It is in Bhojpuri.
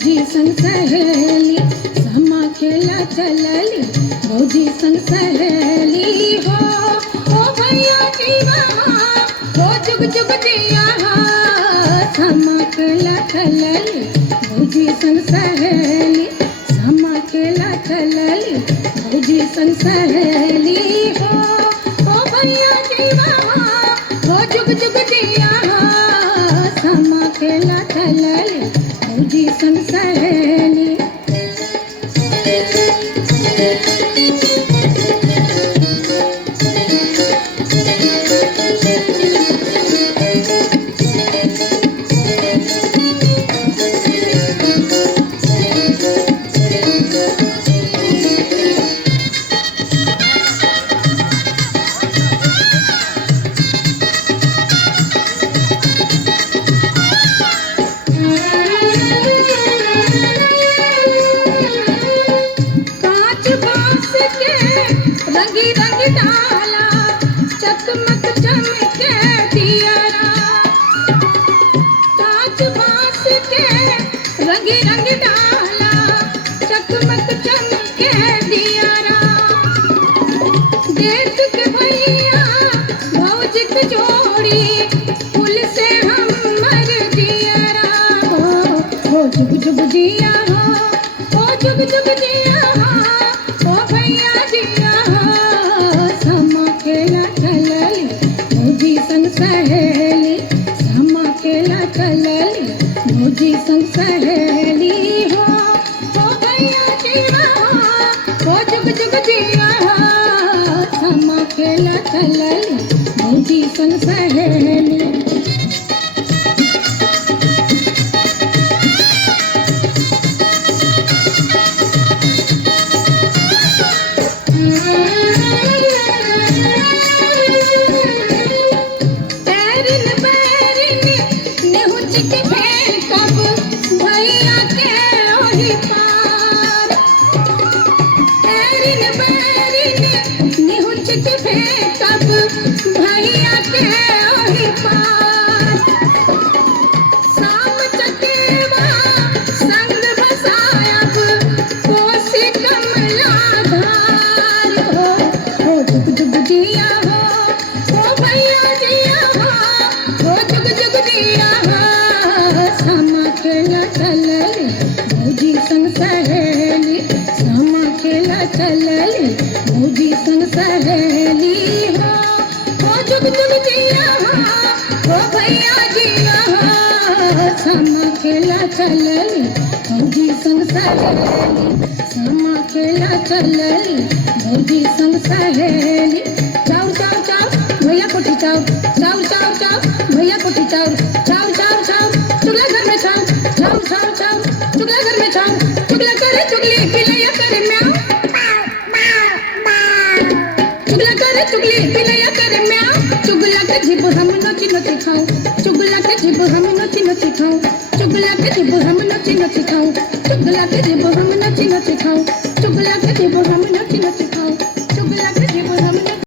भौजी संग सहेली समा खेला चलली भौजी संग सहेली हो ओ भैया जीवा हो जुग जुग जिया समा खेला चलली भौजी संग सहेली समा खेला चलली भौजी संग सहेली हो ओ भैया जीवा हो जुग जुग जिया समा खेला चलली भौजी संग सहेली रंगी रंगी डाला चकमक चमके दियारा कांच बांस के रंगी रंगी डाला चकमक चमके दियारा देख के भैया भौजी की जोड़ी फूल से हम मर दियारा हो जुग जुग जिया हो जुग जुग जिया हो भैया जिया समा खेला चलली भौजी संग सहेली समा खेला चलली भौजी संग सहेली हो भैया जिया हो जुग जुग जिया समा खेला चलली भौजी संग सहेली भैया के ओही पार शाम चकेवा संग बसायब कोसी कमला धार हो जुग जुग जिया हो भैया जिया हो जुग जुग जिया हो समा खेला चलली भौजी संग सहेली समा खेला चलली भौजी संग सहेली जुग जुग जिया हो भैया जिया समा खेला चलली भौजी संग सहेली समा खेला चलली भौजी संग सहेली चाउ चाउ चाउ भैया कोठी चाउ चाउ चाउ चाउ भैया कोठी चाउ चाउ चाउ चाउ चुगला घर में चाउ चाउ चाउ चाउ चुगला घर में चाउ चुगला करे चुगली पिलैया करे म्याऊ चुगला करे चुगली पिलैया करे म्याऊ चुगला के जिब हम नोची नोची खाऊं चुगला के जिब हम नोची नोची खाऊं चुगला के जिब हम नोची नोची खाऊं चुगला के जिब हम